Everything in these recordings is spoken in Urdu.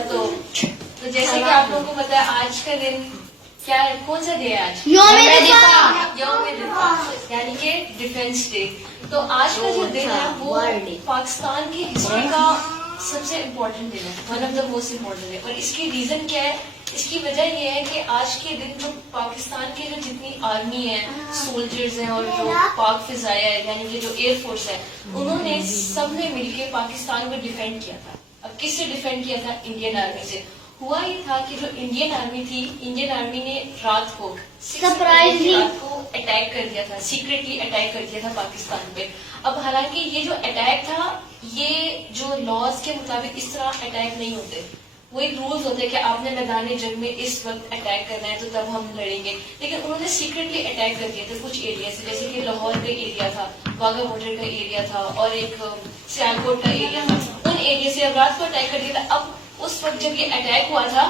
اچھا تو جیسے کہ آپ لوگوں کو پتا ہے آج کا دن کیا ہے, کون سا ڈے ہے آج؟ یوم دفاع یعنی کہ ڈیفینس ڈے. تو آج کا جو دن ہے وہ پاکستان کی ہسٹری کا سب سے امپورٹنٹ دن ہے, one of the most important ہے. اور اس کی ریزن کیا ہے؟ اس کی وجہ یہ ہے کہ آج کے دن جو پاکستان کی جو جتنی آرمی ہے, سولجرز ہیں اور جو پاک فضائیہ ہے یعنی کہ جو ایئر فورس ہے, انہوں نے سب نے مل کے پاکستان کو ڈیفینڈ کیا تھا. اب کس سے ڈیفینڈ کیا تھا؟ انڈین آرمی سے. ہوا یہ تھا کہ جو انڈین آرمی تھی, انڈین آرمی نے رات کو اٹیک کر دیا تھا, سیکریٹلی اٹیک کر دیا تھا پاکستان پہ. اب حالانکہ یہ جو اٹیک تھا یہ جو لاز کے مطابق اس طرح اٹیک نہیں ہوتے, وہ ایک رولز ہوتے ہیں کہ آپ نے میدان جنگ میں اس وقت اٹیک کرنا ہے تو تب ہم لڑیں گے. لیکن انہوں نے سیکریٹلی اٹیک کر دیا تھا کچھ ایریا سے, جیسے کہ لاہور کا ایریا تھا, واگا بارڈر کا ایریا تھا اور ایک سیالکوٹ کا ایریا تھا. ان ایریا سے اب رات کو اٹیک کر دیا تھا. اب اس وقت جب یہ اٹیک ہوا تھا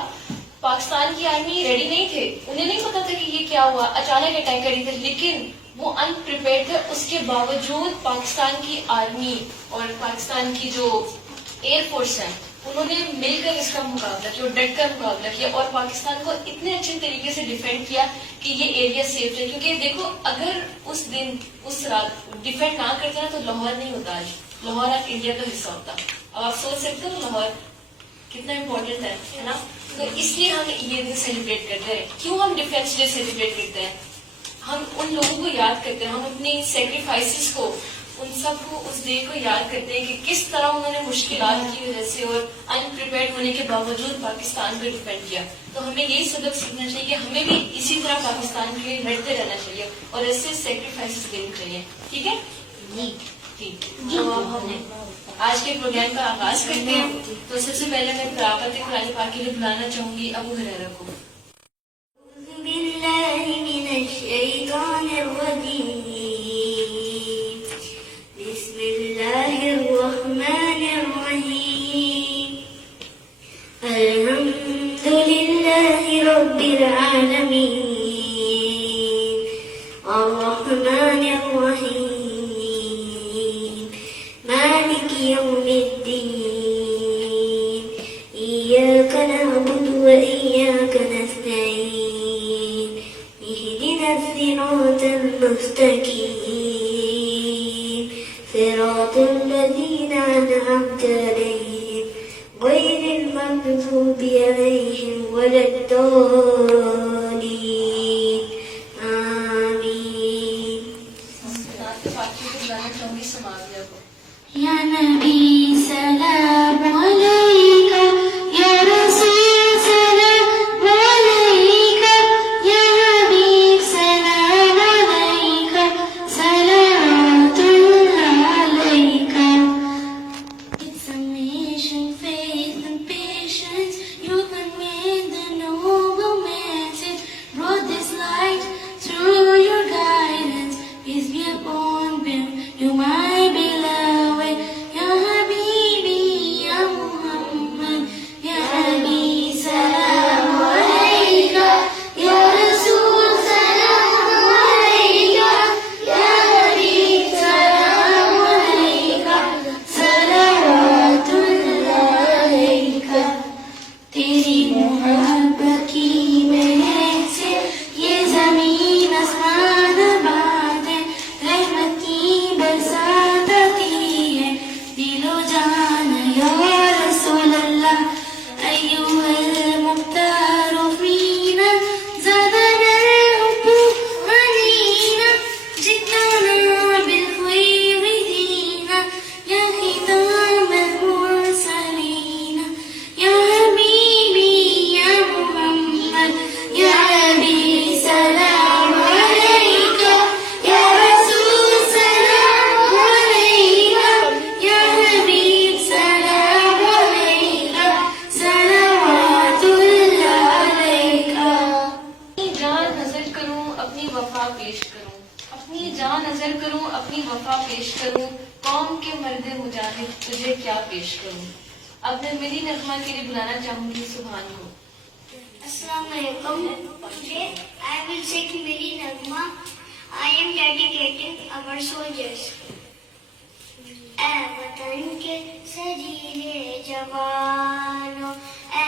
پاکستان کی آرمی ریڈی نہیں تھے, انہیں نہیں پتا تھا کہ یہ کیا ہوا, اچانک اٹیک کر رہی تھی. لیکن وہ ان پریپیئرڈ تھے. اس کے باوجود پاکستان کی آرمی اور پاکستان کی جو ایئر فورس ہے انہوں نے مل کر اس کا مقابلہ کیا, ڈٹ کر مقابلہ کیا اور پاکستان کو اتنے اچھے طریقے سے ڈیفینڈ کیا کہ یہ ایریا سیف ہے. کیونکہ دیکھو اگر اس دن اس رات ڈیفینڈ نہ کرتے نا تو لاہور نہیں ہوتا, آج لاہور آج انڈیا کا حصہ ہوتا. اب آپ سوچ سکتے ہو لاہور کتنا امپورٹنٹ ہے نا. تو اس لیے ہم یہ دن سیلیبریٹ کرتے ہیں. کیوں ہم ڈیفینس ڈے سیلیبریٹ کرتے ہیں؟ ہم ان لوگوں کو یاد کرتے ہیں, ہم اپنی سیکریفائسز کو, ان سب کو اس ڈے کو یاد کرتے ہیں کہ کس طرح انہوں نے مشکلات کی وجہ سے اور انپریپیئرڈ ہونے کے باوجود پاکستان کو ڈیفینڈ کیا. تو ہمیں یہی سبق سیکھنا چاہیے کہ ہمیں بھی اسی طرح پاکستان کے لیے لڑتے رہنا چاہیے اور ایسے سیکریفائسز دینے چاہیے. ٹھیک ہے ٹھیک. تو ہم آج کے پروگرام کا آغاز کرتے ہیں. تو سب سے پہلے میں تلاوت قرآن پاک کے لیے بلانا چاہوں گی ابو ہریرہ کو. بسم اللہ الرحمن الرحیم. الحمد للہ رب العالمین الرحمن الرحیم مالک یوم الدین ایاک نعبد و ایاک نستعین اهدنا الصراط المستقیم صراط الذین انعمت علیہم غیر المغضوب علیہم ولا الضالین آمین. یا نبی سلام علیکہ, یا رسول سلام علیکہ, یا حبیب سلام علیکہ, صلوات اللہ علیکہ. With submission, faith and patience, you conveyed the noble message, brought this light through your guidance. Peace be upon you, my beloved, Ya Habibi, Ya Muhammad, Ya Habib, salam alayka, Ya Rasul, salam alayka, Ya Habib, salam alayka, salawatullah alayka. تیری محبت کی محنت سے یہ زمین آسمان آباد ہے, رحمت کی برسات آتی ہے دل و جان یا رسول اللہ. ایوہ المختار فینا زادنا الحب حنینا, جئتنا بالخیر دینا یا ختام المرسلین. یا حبیبی یا محمد, یا حبیب سلام علیکہ, یا رسول سلام علیکہ, یا حبیب سلام علیکہ, صلوات اللہ علیکہ. اپنی جان نظر کروں اپنی وفا پیش کروں, اپنی جان نظر کروں اپنی وفا پیش کروں, قوم کے مرد مجاہد تجھے کیا پیش کروں. اب میں میری نغمہ کے لیے بلانا چاہوں گی سبحان کو. السلام علیکم. Today I will sing Meri Nagma. I am dedicating our soldiers. اے وطن کے سجیلے جوانوں, اے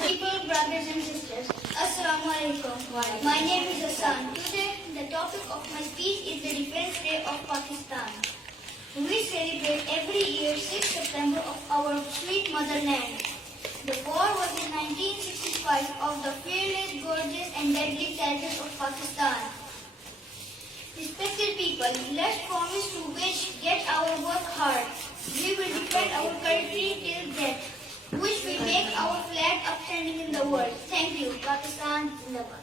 People, brothers and sisters, Assalamu alaikum. My name is Hassan. Today, the topic of my speech is the Defense Day of Pakistan. We celebrate every year 6 September of our sweet motherland. The war was in 1965 of the fearless, gorgeous and deadly territories of Pakistan. Respected people, let's promise to get our work hard. We will defend our country till death, which will make our flag upstanding in the world. Thank you. Pakistan Zindabad.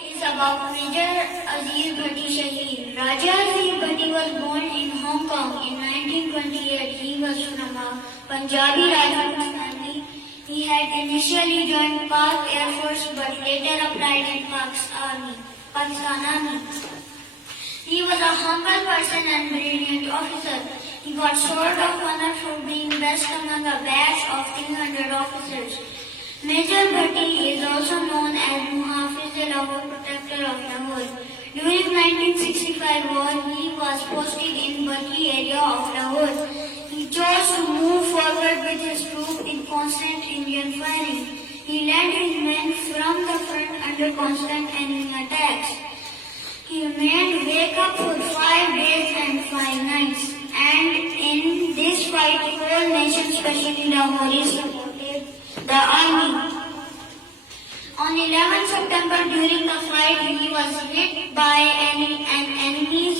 Is about Major Aziz Bhatti Shahid. Raja Aziz Bhatti was born in Hong Kong in 1928. He was from a Punjabi Rajput family. He had initially joined Pak Air Force but later applied in Pakistan Army. He was a humble person and brilliant officer. He got Sword of Honor for being best among a batch of 300 officers. Major Bhatti is also known as Muhafiz Lahore, protector of Lahore. During 1965 war, he was posted in Bhatti area of Lahore. He chose to move forward with his troops in constant Indian firing. He led his men from the front under constant enemy attacks. He remained wake up for 5 days and 5 nights. And in this fight, the whole nation, especially Lahore, supported the army. On 11 September, during the fight, he was hit by an enemy's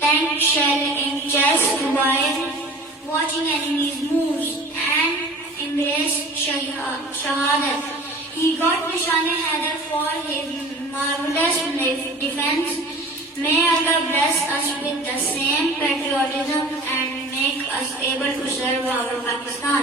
tank shell in chest while watching enemies' moves and embraced Shahadat. He got Nishane Haidar for his marvelous defense. May Allah bless us with the same patriotism and make us able to serve our Pakistan.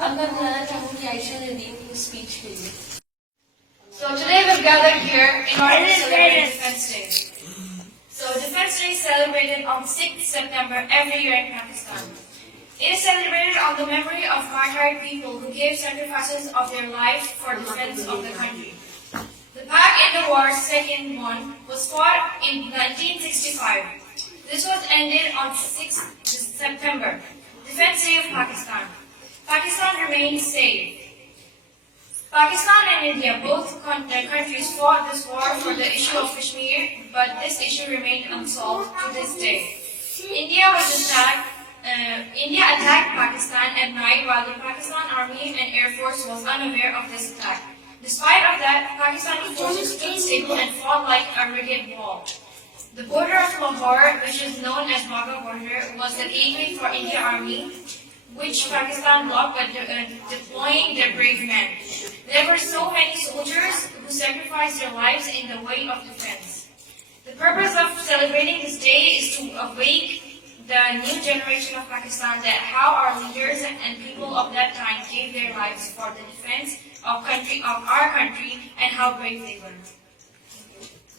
اب میں بتانا چاہوں گی عائشہ ندیم کی اسپیچ کے لیے. So today we've gathered here in order to celebrate Defense Day. So Defense Day is celebrated on 6th September every year in Pakistan. It is celebrated on the memory of martyred people who gave sacrifices of their life for defense of the country. The Pak in the war's second one was fought in 1965. This was ended on 6th September, Defense Day of Pakistan. Pakistan remained safe. Pakistan and India, both countries, fought this war for the issue of Kashmir, but this issue remained unsolved to this day. India attacked Pakistan at night while the Pakistan Army and Air Force was unaware of this attack. Despite of that, Pakistani forces stood stable and fought like a rigid wall. The border of Lahore, which is known as Wagah border, was the gateway for Indian Army, which Pakistan blocked by deploying their brave men. There were so many soldiers who sacrificed their lives in the way of defense. The purpose of celebrating this day is to awake the new generation of Pakistan that how our leaders and people of that time gave their lives for the defense of our country and how brave they were.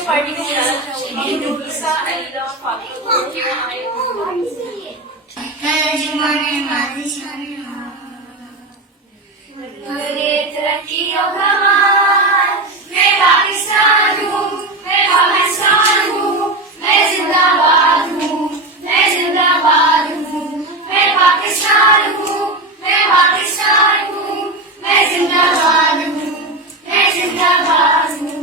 بچے پارٹی کو بلانا چاہوں گی دوسرا اللہ فاطمہ کہ وہ آئے ترقی اور کمال میں پاکستان ہوں میں پاکستان ہوں میں زندہ باد ہوں میں زندہ باد ہوں میں پاکستان ہوں میں پاکستان ہوں میں زندہ باد ہوں میں زندہ باد ہوں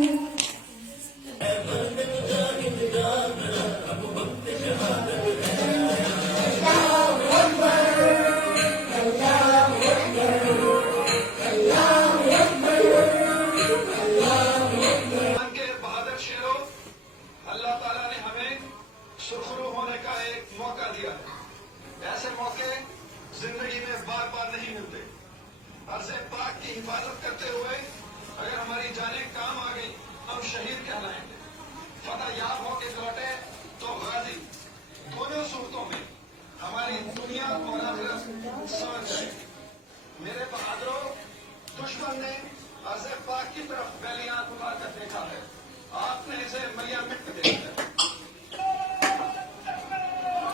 اللہ تعالیٰ نے ہمیں سرخرو ہونے کا ایک موقع دیا ہے. ایسے موقع زندگی میں بار بار نہیں ملتے. عرض پاک کی حفاظت کرتے ہوئے اگر ہماری جانیں کام آ گئی ہم شہید کہلائیں گے. فتح یاب ہو کے لوٹے تو غازی. دونوں صورتوں میں ہماری دنیا اور آخرت سمجھ جائے. میرے بہادروں، دشمن نے عرض پاک کی طرف بیلیاں اٹھا کر دیکھا ہے. آپ نے اسے میاں مٹ دیکھا ہے.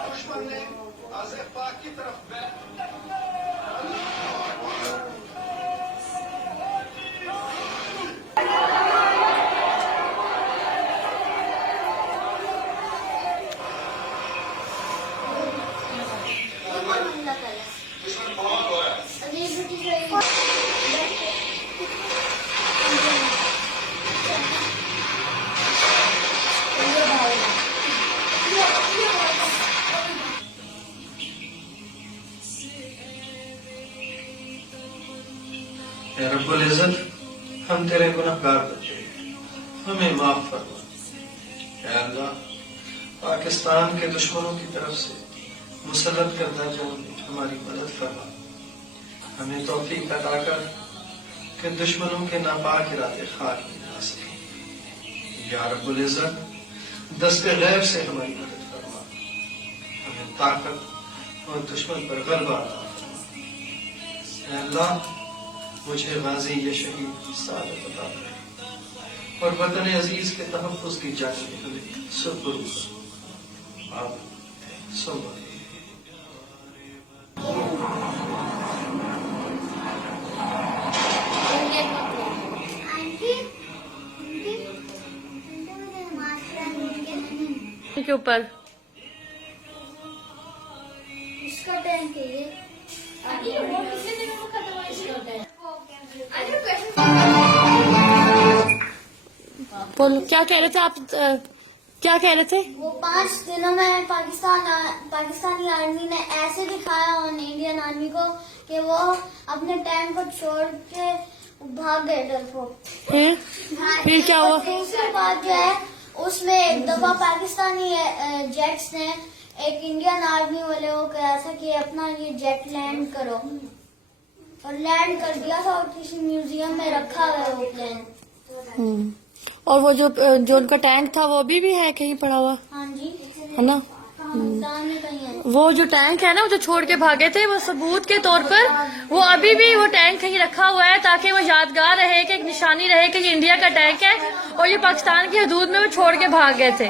دشمن نے عرض پاک کی طرف دشمن بہت ہوا ہے. اے رب العزت، ہم تیرے گنہگار بچے ہیں، ہمیں معاف فرما. اے اللہ، پاکستان کے دشمنوں کی طرف سے مسلط کردہ جنگ میں ہماری مدد فرما. ہمیں توفیق عطا کر کہ دشمنوں کے ناپاک ارادے خاک میں نہ سکیں. یا رب العزت، دست غیب سے ہماری مدد فرما. ہمیں طاقت اور دشمن پر غلبہ عطا فرما. اے اللہ، مجھے غازی یہ شہید کی سعادت عطا کرے اور وطن عزیز کے تحفظ کی جنگ میں ہمیں سربرو کرے. آمین ثم آمین. کے اوپر اس کا ٹینک ہے یہ. بولو کیا کہہ رہے تھے آپ؟ کیا کہہ رہے تھے؟ وہ 5 دنوں میں پاکستانی آرمی نے ایسے دکھایا ان انڈین آرمی کو کہ وہ اپنے ٹینک کو چھوڑ کے بھاگ گئے ڈرپوک. پھر کیا ہوا؟ دوسری بات جو ہے اس میں ایک دفعہ پاکستانی جیٹس نے ایک انڈین آرمی والے کو کہا تھا کہ اپنا یہ جیٹ لینڈ کرو اور لینڈ کر دیا تھا اور کسی میوزیم میں رکھا ہوا ہے وہ پلین. اور وہ جو ان کا ٹینک تھا وہ ابھی بھی ہے کہیں پڑا ہوا؟ ہاں جی ہے نا. سامنے کہیں ہے. وہ جو ٹینک ہے نا وہ جو چھوڑ کے بھاگے تھے وہ ثبوت کے طور پر وہ ابھی بھی وہ ٹینک کہیں رکھا ہوا ہے تاکہ وہ یادگار رہے کہ ایک نشانی رہے کہ یہ انڈیا کا ٹینک ہے اور یہ پاکستان کی حدود میں وہ چھوڑ کے بھاگ گئے تھے.